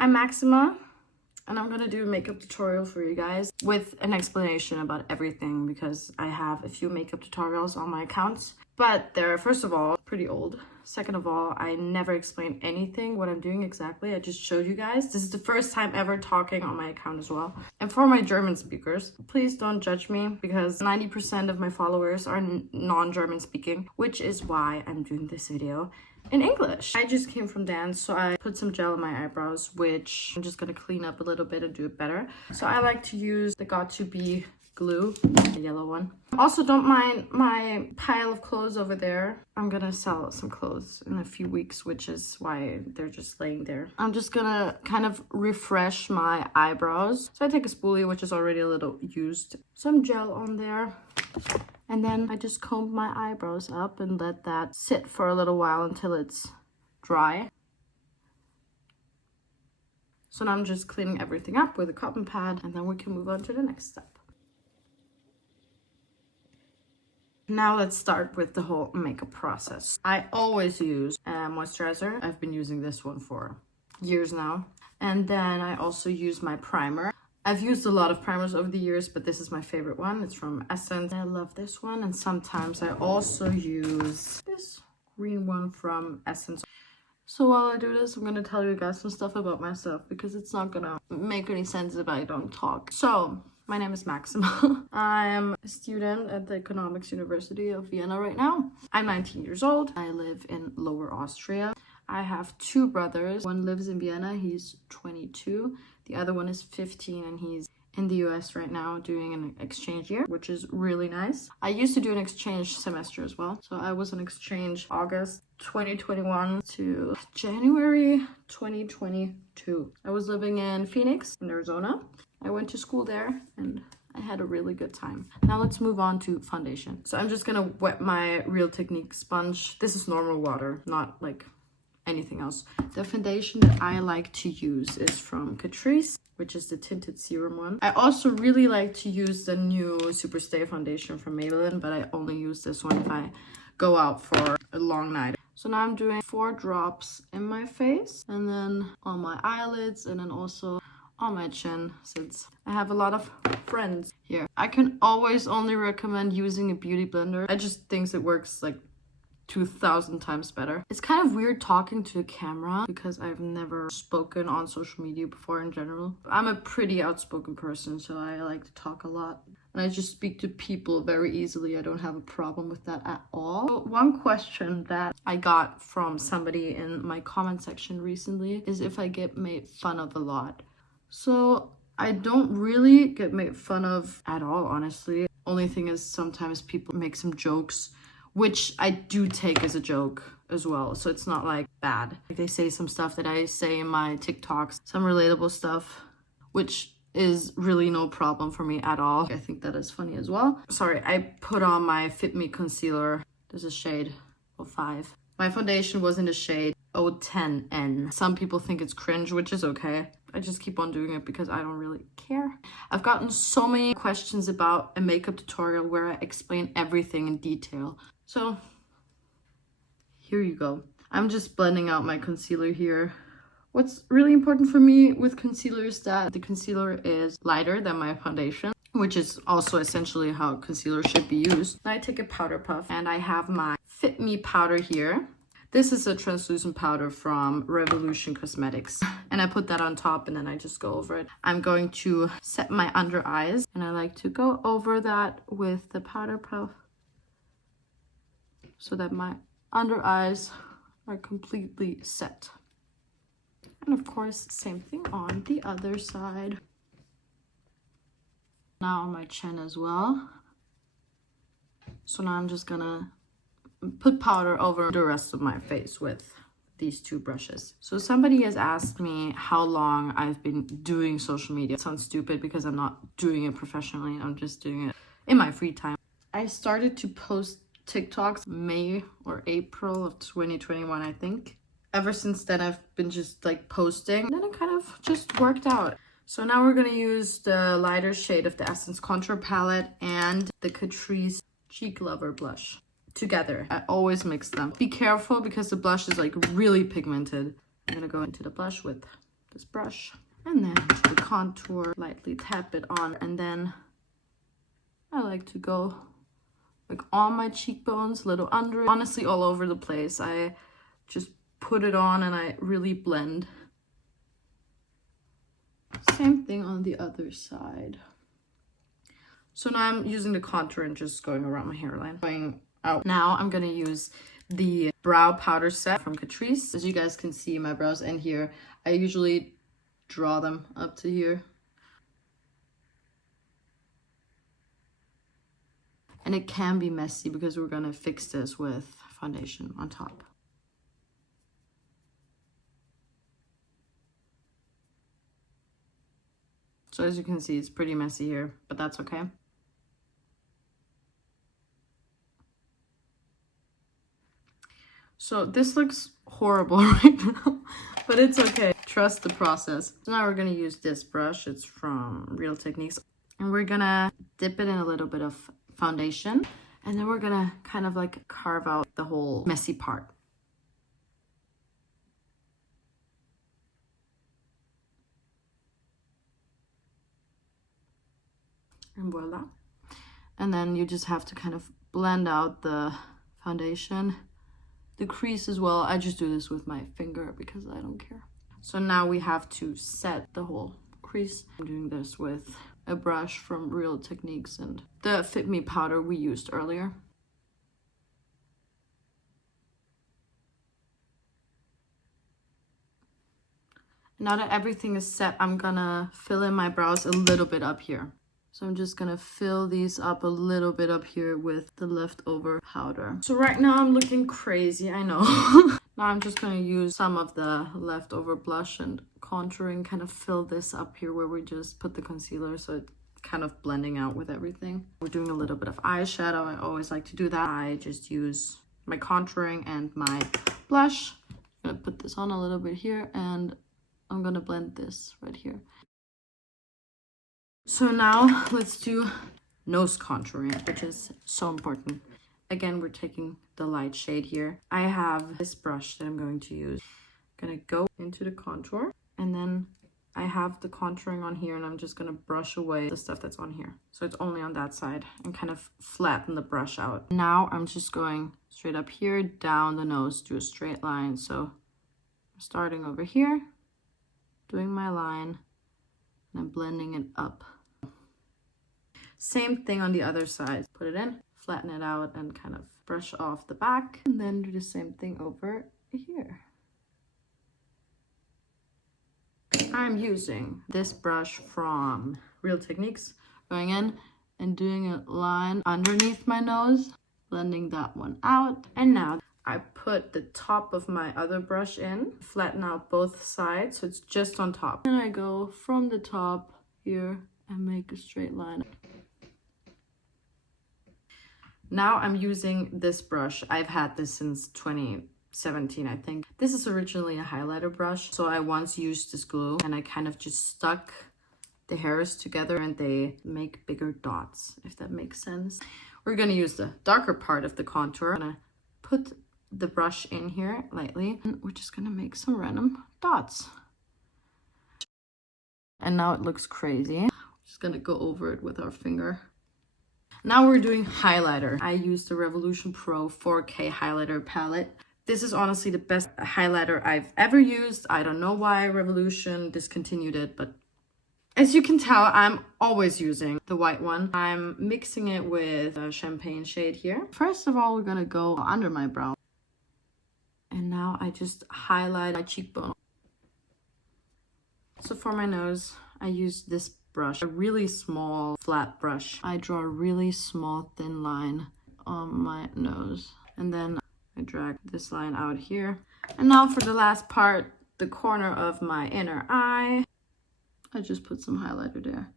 I'm Maxima, and I'm gonna do a makeup tutorial for you guys with an explanation about everything because I have a few makeup tutorials on my accounts, but they're, first of all, pretty old. Second of all, I never explain anything, what I'm doing exactly. I just showed you guys. This is the first time ever talking on my account as well. And for my German speakers, please don't judge me because 90% of my followers are non-German speaking, which is why I'm doing this video in English. I just came from dance, so I put some gel on my eyebrows, which I'm just gonna clean up a little bit and do it better. So I like to use the Got2b glue, the yellow one. Also, don't mind my pile of clothes over there. I'm gonna sell some clothes in a few weeks, which is why they're just laying there. I'm just gonna kind of refresh my eyebrows. So I take a spoolie, which is already a little used, some gel on there. And then I just comb my eyebrows up and let that sit for a little while until it's dry. So now I'm just cleaning everything up with a cotton pad, and then we can move on to the next step. Now let's start with the whole makeup process. I always use a moisturizer. I've been using this one for years now. And then I also use my primer. I've used a lot of primers over the years, but this is my favorite one. It's from Essence. I love this one. And sometimes I also use this green one from Essence. So while I do this, I'm gonna tell you guys some stuff about myself because it's not gonna make any sense if I don't talk. So, my name is Maxima. I'm a student at the Economics University of Vienna right now. I'm 19 years old. I live in Lower Austria. I have two brothers. One lives in Vienna, he's 22. The other one is 15 and he's in the US right now doing an exchange year, which is really nice. I used to do an exchange semester as well. So I was on exchange August 2021 to January 2022. I was living in Phoenix, in Arizona. I went to school there and I had a really good time. Now let's move on to foundation. So I'm just gonna wet my Real Technique sponge. This is normal water, not like anything else. The foundation that I like to use is from Catrice, which is the tinted serum one. I also really like to use the new Superstay foundation from Maybelline, but I only use this one if I go out for a long night. So now I'm doing 4 drops in my face and then on my eyelids and then also on my chin, since I have a lot of friends here. I can always only recommend using a beauty blender. I just think it works like 2,000 times better. It's kind of weird talking to a camera because I've never spoken on social media before in general. I'm a pretty outspoken person, so I like to talk a lot. And I just speak to people very easily. I don't have a problem with that at all. So one question that I got from somebody in my comment section recently is if I get made fun of a lot. So I don't really get made fun of at all, honestly. Only thing is sometimes people make some jokes, which I do take as a joke as well. So it's not like bad. Like they say some stuff that I say in my TikToks, some relatable stuff, which is really no problem for me at all. I think that is funny as well. Sorry, I put on my FitMe concealer. There's a shade 05. My foundation was in the shade 010N. Some people think it's cringe, which is okay. I just keep on doing it because I don't really care. I've gotten so many questions about a makeup tutorial where I explain everything in detail. So here you go. I'm just blending out my concealer here. What's really important for me with concealer is that the concealer is lighter than my foundation, which is also essentially how concealer should be used. Now I take a powder puff and I have my FitMe powder here. This is a translucent powder from Revolution Cosmetics. And I put that on top and then I just go over it. I'm going to set my under eyes and I like to go over that with the powder puff so that my under eyes are completely set. And of course, same thing on the other side. Now on my chin as well. So now I'm just gonna put powder over the rest of my face with these 2 brushes. So somebody has asked me how long I've been doing social media. It sounds stupid because I'm not doing it professionally. I'm just doing it in my free time. I started to post TikToks May or April of 2021, I think. Ever since then, I've been just like posting. And then it kind of just worked out. So now we're gonna use the lighter shade of the Essence Contour Palette and the Catrice Cheek Lover Blush together. I always mix them. Be careful because the blush is like really pigmented. I'm gonna go into the blush with this brush. And then to the contour, lightly tap it on. And then I like to go like on my cheekbones, a little under, honestly all over the place. I just put it on and I really blend. Same thing on the other side. So now I'm using the contour and just going around my hairline. Going out. Now I'm gonna use the brow powder set from Catrice. As you guys can see, my brows end here. I usually draw them up to here. And it can be messy because we're gonna fix this with foundation on top. So as you can see, it's pretty messy here, but that's okay. So this looks horrible right now, but it's okay. Trust the process. So now we're gonna use this brush. It's from Real Techniques. And we're gonna dip it in a little bit of foundation. And then we're gonna kind of like carve out the whole messy part. And voila. And then you just have to kind of blend out the foundation. The crease as well. I just do this with my finger because I don't care. So now we have to set the whole crease. I'm doing this with a brush from Real Techniques and the FitMe powder we used earlier. Now that everything is set, I'm gonna fill in my brows a little bit up here. So I'm just gonna fill these up a little bit up here with the leftover powder. So right now I'm looking crazy, I know. Now I'm just gonna use some of the leftover blush and contouring, kind of fill this up here where we just put the concealer, so it's kind of blending out with everything. We're doing a little bit of eyeshadow. I always like to do that. I just use my contouring and my blush. I'm gonna put this on a little bit here and I'm gonna blend this right here. So now let's do nose contouring, which is so important. Again, we're taking the light shade here. I have this brush that I'm going to use. I'm gonna go into the contour and then I have the contouring on here and I'm just gonna brush away the stuff that's on here. So it's only on that side and kind of flatten the brush out. Now I'm just going straight up here, down the nose, do a straight line. So starting over here, doing my line, and I'm blending it up. Same thing on the other side. Put it in, flatten it out, and kind of brush off the back. And then do the same thing over here. I'm using this brush from Real Techniques, going in and doing a line underneath my nose, blending that one out. And now I put the top of my other brush in, flatten out both sides so it's just on top. And I go from the top here and make a straight line. Now I'm using this brush. I've had this since 2017, I think. This is originally a highlighter brush. So I once used this glue and I kind of just stuck the hairs together and they make bigger dots, if that makes sense. We're gonna use the darker part of the contour. I'm gonna put the brush in here lightly and we're just gonna make some random dots. And now it looks crazy. Just gonna go over it with our finger. Now we're doing highlighter. I use the Revolution Pro 4K highlighter palette. This is honestly the best highlighter I've ever used. I don't know why Revolution discontinued it, but as you can tell, I'm always using the white one. I'm mixing it with a champagne shade here. First of all, we're gonna go under my brow. And now I just highlight my cheekbone. So for my nose, I use this brush, a really small flat brush. I draw a really small thin line on my nose and then I drag this line out here. And now for the last part, the corner of my inner eye, I just put some highlighter there.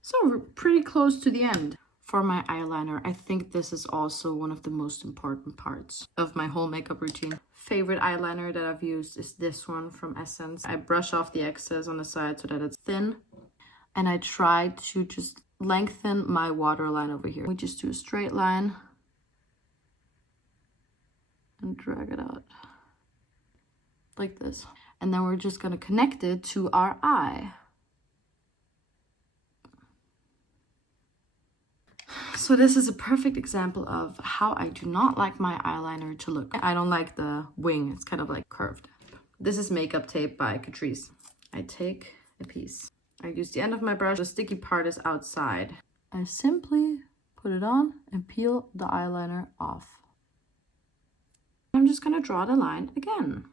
So we're pretty close to the end. For my eyeliner, I think this is also one of the most important parts of my whole makeup routine. Favorite eyeliner that I've used is this one from Essence. I brush off the excess on the side so that it's thin. And I try to just lengthen my waterline over here. We just do a straight line and drag it out like this. And then we're just gonna connect it to our eye. So this is a perfect example of how I do not like my eyeliner to look. I don't like the wing, it's kind of like curved. This is makeup tape by Catrice. I take a piece. I use the end of my brush, the sticky part is outside. I simply put it on and peel the eyeliner off. I'm just gonna draw the line again.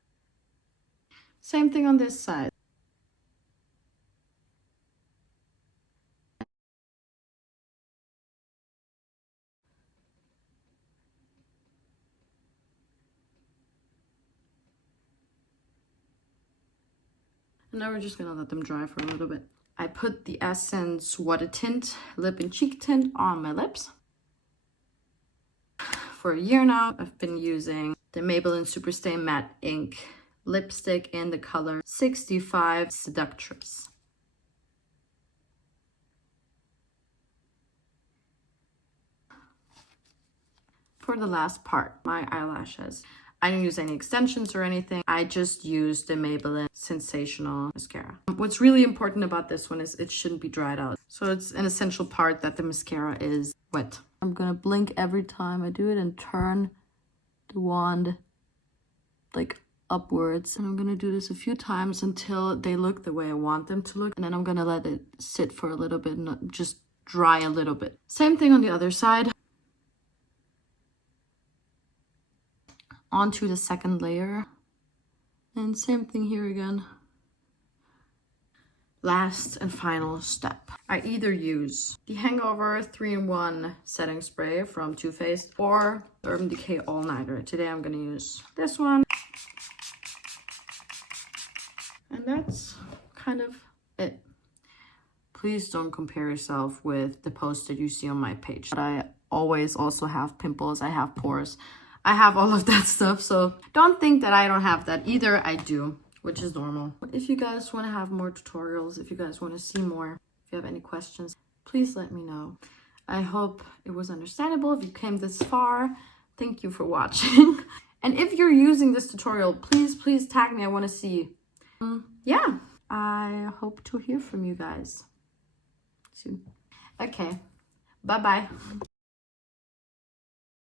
Same thing on this side. And now we're just gonna let them dry for a little bit. I put the Essence Water Tint Lip and Cheek Tint on my lips. For a year now, I've been using the Maybelline Superstay Matte Ink lipstick in the color 65 Seductress. For the last part, my eyelashes. I didn't use any extensions or anything. I just used the Maybelline Sensational mascara. What's really important about this one is it shouldn't be dried out. So it's an essential part that the mascara is wet. I'm gonna blink every time I do it and turn the wand like upwards. And I'm gonna do this a few times until they look the way I want them to look. And then I'm gonna let it sit for a little bit and just dry a little bit. Same thing on the other side. Onto the second layer. And same thing here again. Last and final step. I either use the Hangover 3-in-1 setting spray from Too Faced or Urban Decay All Nighter. Today I'm gonna use this one. And that's kind of it. Please don't compare yourself with the post that you see on my page. But I always also have pimples, I have pores. I have all of that stuff, so don't think that I don't have that either. I do, which is normal. If you guys want to have more tutorials, if you guys want to see more, if you have any questions, please let me know. I hope it was understandable. If you came this far, thank you for watching. And if you're using this tutorial, please tag me. I want to see. Yeah, I hope to hear from you guys soon. Okay, bye-bye.